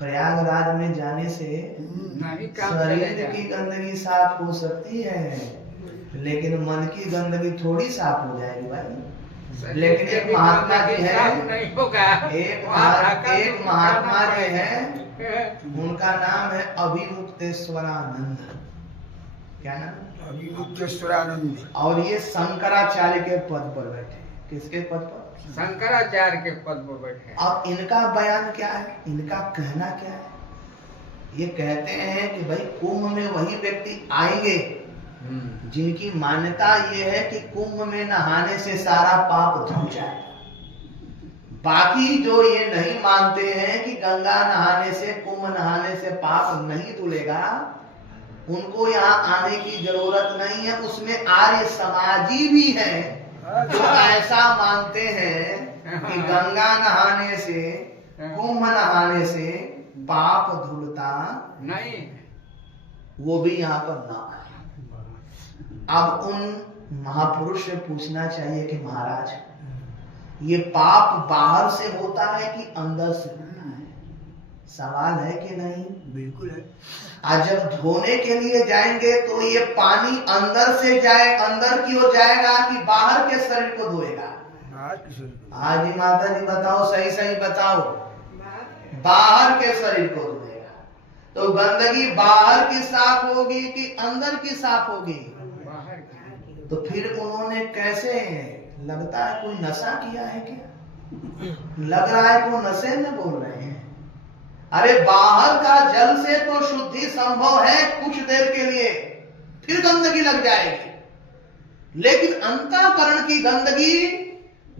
प्रयागराज में जाने से शरीर की गंदगी साफ हो सकती है, लेकिन मन की गंदगी थोड़ी साफ हो जाएगी भाई। लेकिन एक महात्मा जी है, एक महात्मा जी है, उनका नाम है अभिमुक्तेश्वरानंद। क्या नाम? अभिमुक्तेश्वरानंद। और ये शंकराचार्य के पद पर बैठे। किसके पद पर? शंकराचार्य के पद पर बैठे। अब इनका बयान क्या है, इनका कहना क्या है? ये कहते हैं कि भाई कुंभ में वही व्यक्ति आएंगे जिनकी मान्यता ये है कि कुंभ में नहाने से सारा पाप धुल जाए। बाकी जो ये नहीं मानते हैं कि गंगा नहाने से, कुंभ नहाने से पाप नहीं धुलेगा, उनको यहाँ आने की जरूरत नहीं है। उसमें आर्य समाजी भी हैं जो ऐसा मानते हैं कि गंगा नहाने से, कुंभ नहाने से पाप धुलता नहीं, वो भी यहाँ पर ना आए। अब उन महापुरुष से पूछना चाहिए कि महाराज, ये पाप बाहर से होता है कि अंदर से होता है? सवाल है कि नहीं? बिल्कुल है। आज जब धोने के लिए जाएंगे तो ये पानी अंदर से जाए, अंदर की ओर जाएगा कि बाहर के शरीर को धोएगा? हाँ जी माता जी बताओ, सही सही बताओ। बाहर के शरीर को धोएगा। तो गंदगी बाहर की साफ होगी कि अंदर की साफ होगी? तो फिर उन्होंने कैसे, लगता है कोई नशा किया है क्या? लग रहा है कोई नशे में बोल रहे हैं। अरे बाहर का जल से तो शुद्धि संभव है कुछ देर के लिए, फिर गंदगी लग जाएगी, लेकिन अंतःकरण की गंदगी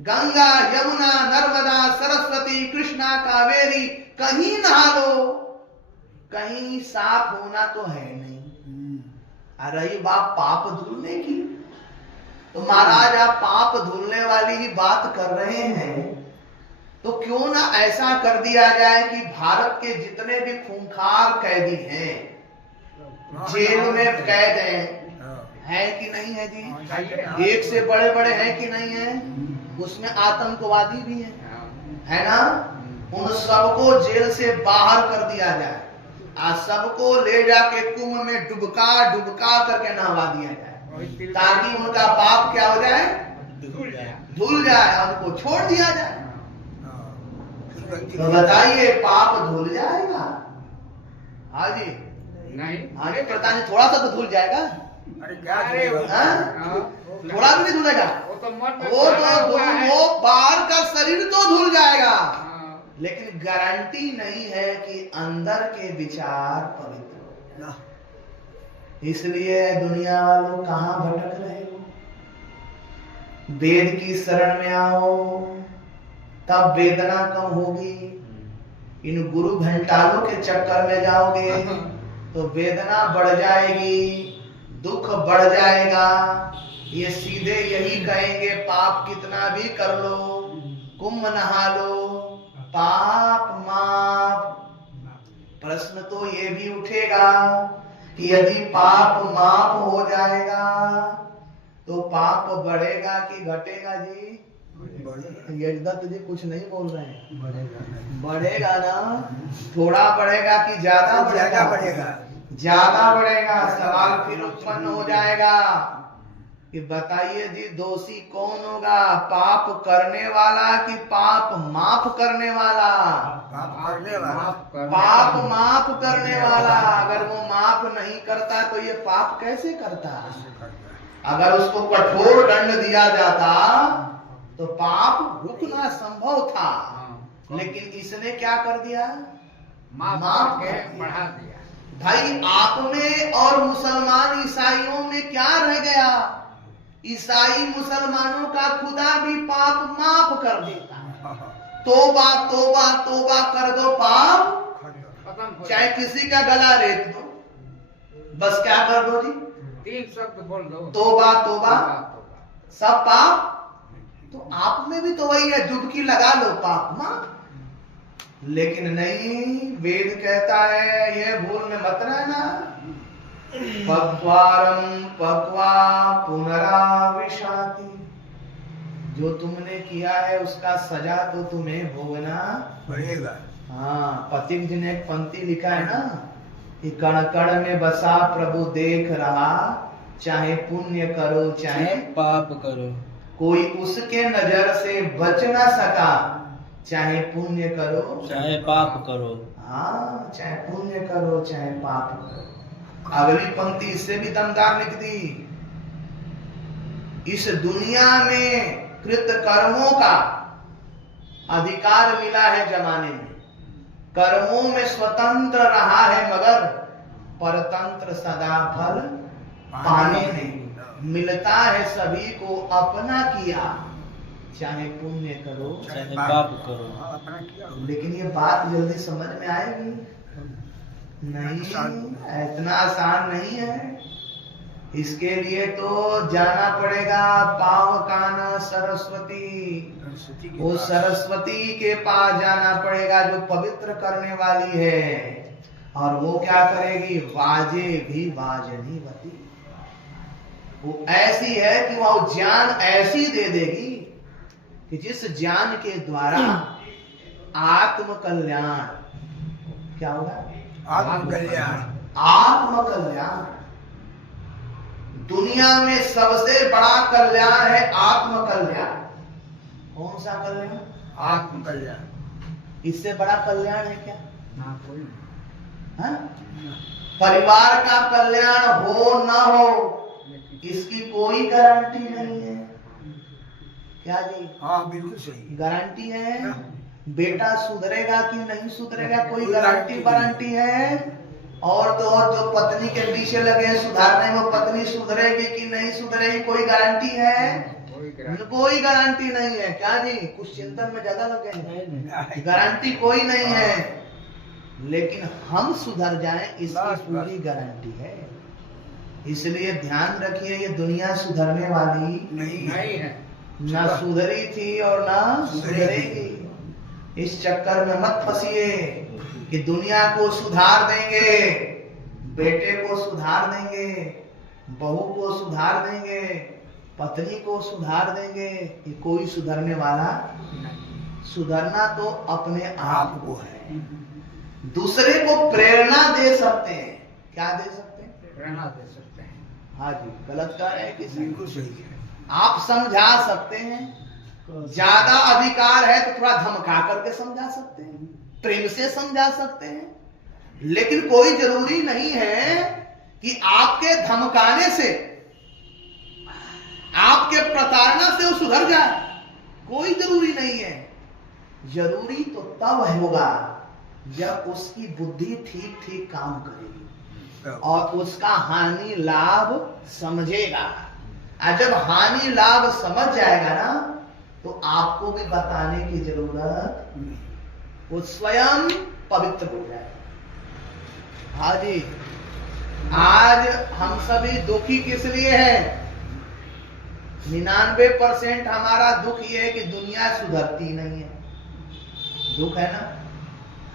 गंगा, यमुना, नर्मदा, सरस्वती, कृष्णा, कावेरी, कहीं नहा लो, कहीं साफ होना तो है नहीं। अरे बाप पाप धुलने की, तो महाराज आप पाप धुलने वाली ही बात कर रहे हैं, तो क्यों ना ऐसा कर दिया जाए कि भारत के जितने भी खूंखार कैदी हैं, जेल में कैद हैं कि नहीं है जी? एक से बड़े बड़े हैं कि नहीं है? उसमें आतंकवादी भी है ना? उन सबको जेल से बाहर कर दिया जाए, आज सबको ले जाके कुंभ में डुबका डुबका करके नहवा दिया जाए, ताकि उनका पाप क्या हो जाए? धुल जाए, उनको छोड़ दिया जाए। तो बताइए पाप धुल जाएगा? हाँ जी नहीं। हाँ जी प्रधान जी, थोड़ा सा तो धुल जाएगा। अरे क्या थोड़ा भी नहीं धुलेगा, वो बाहर का शरीर तो धुल जाएगा, लेकिन गारंटी नहीं है कि अंदर के विचार पवित्र हो। इसलिए दुनिया वालों कहाँ भटक रहे हो? वेद की शरण में आओ, तब वेदना कम होगी। इन गुरु घंटालों के चक्कर में जाओगे तो वेदना बढ़ जाएगी, दुख बढ़ जाएगा। ये सीधे यही कहेंगे पाप कितना भी कर लो, कुंभ नहा लो, पाप माफ। प्रश्न तो ये भी उठेगा कि यदि पाप माफ हो जाएगा तो पाप बढ़ेगा कि घटेगा जी? यजदत्त जी कुछ नहीं बोल रहे हैं। बढ़ेगा ना? थोड़ा बढ़ेगा कि ज्यादा बढ़ेगा? ज्यादा बढ़ेगा। सवाल फिर उत्पन्न हो जाएगा कि बताइए जी दोषी कौन होगा, पाप करने वाला कि पाप माफ करने वाला? पाप माफ करने वाला। अगर वो माफ नहीं करता तो ये पाप कैसे करता? अगर उसको कठोर दंड दिया जाता तो पाप रुकना संभव था, लेकिन इसने क्या कर दिया? माफ के बढ़ा दिया। भाई आप में और मुसलमान ईसाइयों में क्या रह गया? ईसाई मुसलमानों का खुदा भी पाप माफ कर देता है। तोबा तोबा तोबा कर दो, पाप चाहे किसी का गला रेत दो, बस क्या कर दो जी? 3 शब्द बोल दो, तोबा तोबा, सब पाप। तो आप में भी तो वही है, डुबकी लगा लो पाप माफ। लेकिन नहीं, वेद कहता है ये भूल में मत रहना। पक्वारम पक्वा पुनराविशाति, जो तुमने किया है उसका सजा तो तुम्हें भोगना हाँ, पथिक जी ने एक पंक्ति लिखा है ना कि कण कण में बसा प्रभु देख रहा, चाहे पुण्य करो चाहे पाप करो, कोई उसके नजर से बच ना सका, चाहे पुण्य करो चाहे पाप करो। हाँ, चाहे पुण्य करो चाहे पाप करो। अगली पंक्ति इससे भी दमदार लिख दी, इस दुनिया में कृत कर्मों का अधिकार मिला है जमाने में, कर्मों में स्वतंत्र रहा है मगर परतंत्र सदा फल पाने नहीं, मिलता है सभी को अपना किया, चाहे पुण्य करो चाहे पाप करो। अपना किया लेकिन ये बात जल्दी समझ में आएगी नहीं, इतना आसान नहीं है। इसके लिए तो जाना पड़ेगा पावकाना सरस्वती, वो सरस्वती के पास जाना पड़ेगा जो पवित्र करने वाली है। और वो क्या करेगी, वाजे भी वाजनी बती, वो ऐसी है कि वो ज्ञान ऐसी दे देगी कि जिस ज्ञान के द्वारा आत्म कल्याण, क्या होगा, आत्मकल्याण, आत्मकल्याण, दुनिया में सबसे बड़ा कल्याण है आत्म कल्याण। कौन सा कल्याण, आत्मकल्याण। इससे बड़ा कल्याण है क्या, हाँ, कोई नहीं। हाँ? परिवार का कल्याण हो न हो इसकी कोई गारंटी नहीं है, क्या जी, हाँ बिल्कुल सही। गारंटी है, बेटा सुधरेगा कि नहीं सुधरेगा कोई गारंटी वारंटी है। और तो और जो पत्नी के पीछे लगे सुधारने में, पत्नी सुधरेगी कि नहीं सुधरेगी कोई गारंटी है, कोई गारंटी नहीं है, क्या जी, कुछ चिंतन में ज्यादा लगे हैं, गारंटी कोई नहीं है। लेकिन हम सुधर जाएं इसकी पूरी गारंटी है। इसलिए ध्यान रखिए, ये दुनिया सुधरने वाली नहीं है। ना सुधरी थी और ना सुधरेगी। इस चक्कर में मत फंसिए कि दुनिया को सुधार देंगे, बेटे को सुधार देंगे, बहू को सुधार देंगे, पत्नी को सुधार देंगे, ये कोई सुधरने वाला। सुधरना तो अपने आप को है। दूसरे को प्रेरणा दे सकते हैं, क्या दे सकते हैं, प्रेरणा दे सकते हैं। हाँ जी, गलत कह रहे हैं कि सही? बिल्कुल सही है। आप समझा सकते हैं, ज्यादा अधिकार है तो थोड़ा धमका करके समझा सकते हैं, प्रेम से समझा सकते हैं। लेकिन कोई जरूरी नहीं है कि आपके धमकाने से, आपके प्रताड़ना से वो सुधर जाए, कोई जरूरी नहीं है। जरूरी तो तब होगा जब उसकी बुद्धि ठीक ठीक काम करेगी और उसका हानि लाभ समझेगा। और जब हानि लाभ समझ जाएगा ना, तो आपको भी बताने की जरूरत नहीं, वो स्वयं पवित्र हो जाएगा। हाँ जी, आज हम सभी दुखी किस लिए हैं? 99% हमारा दुख ये है कि दुनिया सुधरती नहीं है, दुख है ना।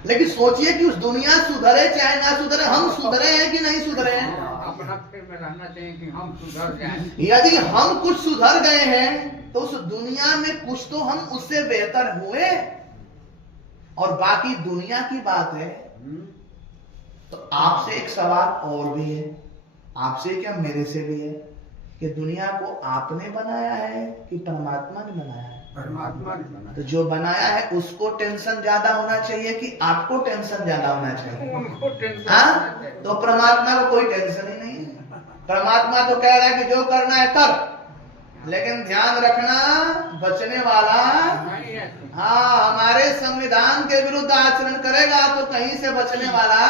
लेकिन सोचिए कि उस दुनिया सुधरे चाहे ना सुधरे, हम सुधरे हैं कि नहीं सुधरे हैं? अपना फिर में रहना चाहिए कि हम सुधर जाएं। यदि हम कुछ सुधर गए हैं तो उस दुनिया में कुछ तो हम उससे बेहतर हुए, और बाकी दुनिया की बात है। तो आपसे एक सवाल और भी है, आपसे क्या मेरे से भी है, कि दुनिया को आपने बनाया है कि परमात्मा ने बनाया है? परमात्मा ने बनाया। तो जो बनाया है उसको टेंशन ज्यादा होना चाहिए कि आपको टेंशन ज्यादा होना चाहिए? उनको टेंशन हाँ? होना चाहिए। तो परमात्मा को कोई टेंशन ही नहीं है। परमात्मा तो कह रहा है कि जो करना है कर, लेकिन ध्यान रखना बचने वाला नहीं है। हाँ, हमारे संविधान के विरुद्ध आचरण करेगा तो कहीं से बचने वाला।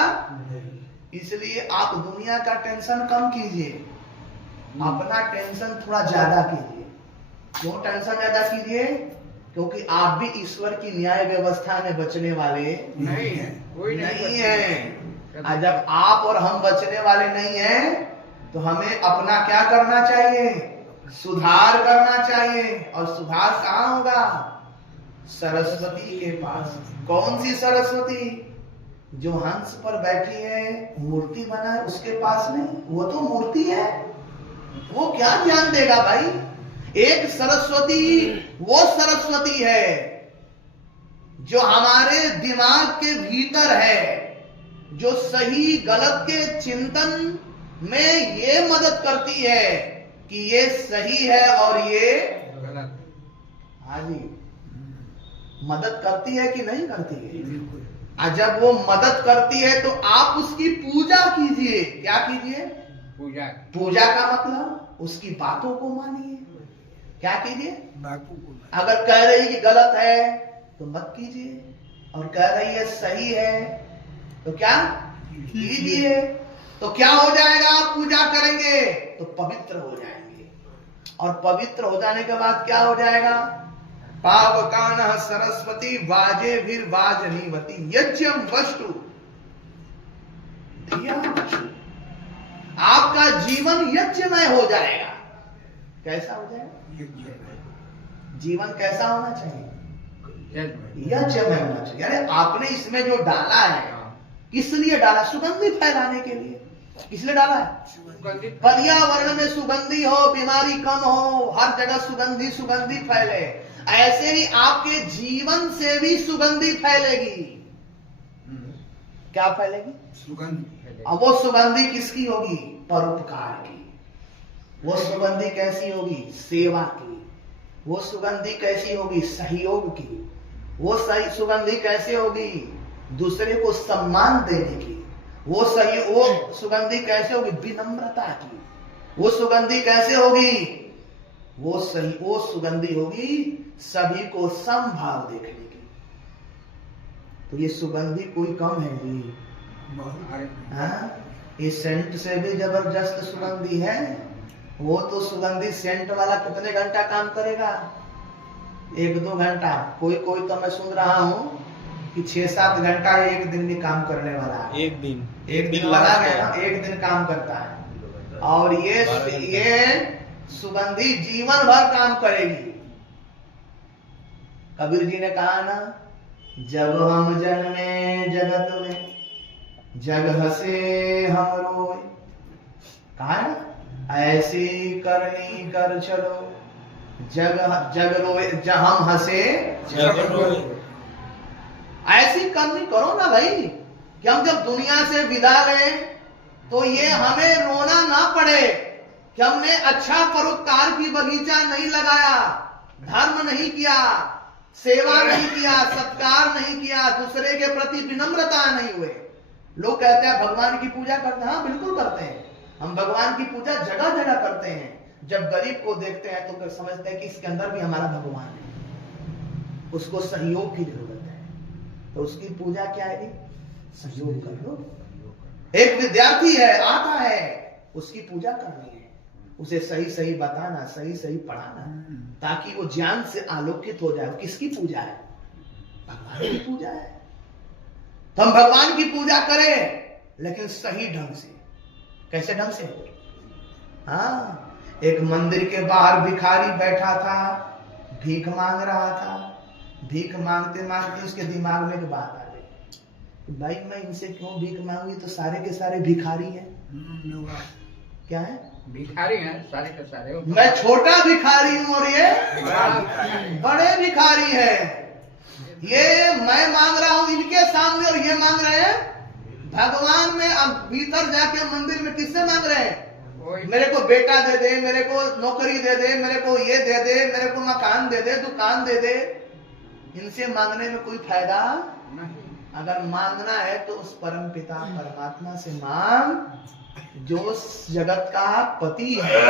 इसलिए आप दुनिया का टेंशन कम कीजिए, अपना टेंशन थोड़ा ज्यादा कीजिए। क्यों टेंशन ज्यादा कीजिए? क्योंकि आप भी ईश्वर की न्याय व्यवस्था में बचने वाले नहीं है, कोई नहीं है। और जब आप और हम बचने वाले नहीं हैं, तो हमें अपना क्या करना चाहिए? सुधार करना चाहिए। और सुधार कहाँ होगा? सरस्वती के पास। कौन सी सरस्वती? जो हंस पर बैठी है, मूर्ति बना है, उसके पास नहीं। वो तो मूर्ति है, वो क्या ज्ञान देगा भाई? एक सरस्वती वो सरस्वती है जो हमारे दिमाग के भीतर है, जो सही गलत के चिंतन में ये मदद करती है कि ये सही है और ये गलत। हाँ जी, मदद करती है कि नहीं करती है? बिल्कुल। और जब वो मदद करती है तो आप उसकी पूजा कीजिए। क्या कीजिए? पूजा। पूजा का मतलब उसकी बातों को मानिए। क्या कीजिए? बापू को अगर कह रही कि गलत है तो मत कीजिए, और कह रही है सही है तो क्या कीजिए। तो क्या हो जाएगा? आप पूजा करेंगे तो पवित्र हो जाएंगे, और पवित्र हो जाने के बाद क्या हो जाएगा? पावकानः सरस्वती वाजे भीर वाजनीवती यज्ञम वस्तु धियावतु। आपका जीवन यज्ञमय हो जाएगा। कैसा हो जाएगा? जीवन कैसा होना चाहिए? यज्ञमय होना चाहिए। अरे आपने इसमें जो डाला है, किस लिए डाला? सुगंधि फैलाने के लिए। किस लिए डाला है? पर्यावरण में सुगंधी हो, बीमारी कम हो, हर जगह सुगंधी सुगंधी फैले। ऐसे ही आपके जीवन से भी सुगंधी फैलेगी। क्या फैलेगी? सुगंध। अब वो सुगंधी किसकी होगी? परोपकार की। वो सुगंधी कैसी होगी? सेवा की। वो सुगंधी कैसी होगी? सहयोग की। वो सही सुगंधी कैसे होगी? दूसरे को सम्मान देने की। वो सुगंधी कैसे होगी? विनम्रता की। वो सुगंधी कैसे होगी? वो सुगंधी होगी सभी को समभाव देखने की। तो ये सुगंधी कोई कम है जी? हाँ? ये सेंट से भी जबरदस्त सुगंधी है। वो तो सुगंधी सेंट वाला कितने घंटा काम करेगा? 1-2 घंटा। कोई तो मैं सुन रहा हूँ कि 6-7 घंटा एक दिन भी काम करने वाला है। एक दिन वाला है ना, एक दिन काम करता है। और ये सुगंधी जीवन भर काम करेगी। कबीर जी ने कहा ना, जब हम जन्मे जगत में जग हसे हम रोए। कहा है ना, ऐसी करनी कर चलो जग रोए, जब हम हंसे जग रोए। ऐसी करनी करो ना भाई, कि हम जब दुनिया से विदा लें तो ये हमें रोना ना पड़े कि हमने अच्छा परोपकार की बगीचा नहीं लगाया, धर्म नहीं किया, सेवा नहीं किया, सत्कार नहीं किया, दूसरे के प्रति विनम्रता नहीं हुए। लोग कहते हैं भगवान की पूजा करते हैं। हाँ बिल्कुल करते हैं। हम भगवान की पूजा जगह जगह करते हैं। जब गरीब को देखते हैं तो फिर समझते हैं कि इसके अंदर भी हमारा भगवान है, उसको सहयोग की जरूरत है। तो उसकी पूजा क्या है? सहयोग कर लो। एक विद्यार्थी है, आता है, उसकी पूजा करनी है, उसे सही बताना, सही पढ़ाना, ताकि वो ज्ञान से आलोकित हो जाए। किसकी पूजा है? भगवान की पूजा है। तो हम भगवान की पूजा करें, लेकिन सही ढंग से। कैसे ढंग से? हाँ, एक मंदिर के बाहर भिखारी बैठा था, भीख मांग रहा था। भीख मांगते मांगते उसके दिमाग में एक बात आ गई, भाई मैं इनसे क्यों भीख मांगी? तो सारे के सारे भिखारी हैं। क्या है? भिखारी हैं सारे के सारे। मैं छोटा भिखारी हूं और ये बड़े भिखारी हैं। ये मैं मांग रहा हूं इनके सामने और ये मांग रहे हैं भगवान में। अब भीतर जाके मंदिर में किससे मांग रहे हैं? मेरे को बेटा दे दे, मेरे को नौकरी दे दे, मेरे को ये दे दे, मेरे को मकान दे दे, दुकान दे दे। इनसे मांगने में कोई फायदा नहीं। अगर मांगना है तो उस परम पिता परमात्मा से मांग, जो जगत का पति है।